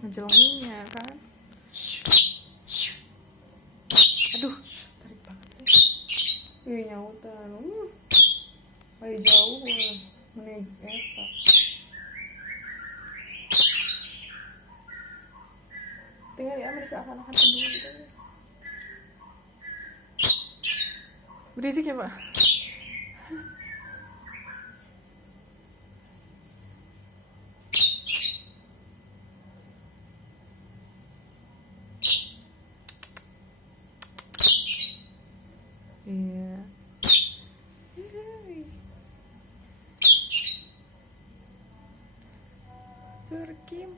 ngejelenginya kan. Aduh, tarik banget sih. Ih, nyautan. Ayo jauh menuju eta. Tinggal ya seakan-akan peduli gitu. Berisik ya, Pak? Iya. Surkim.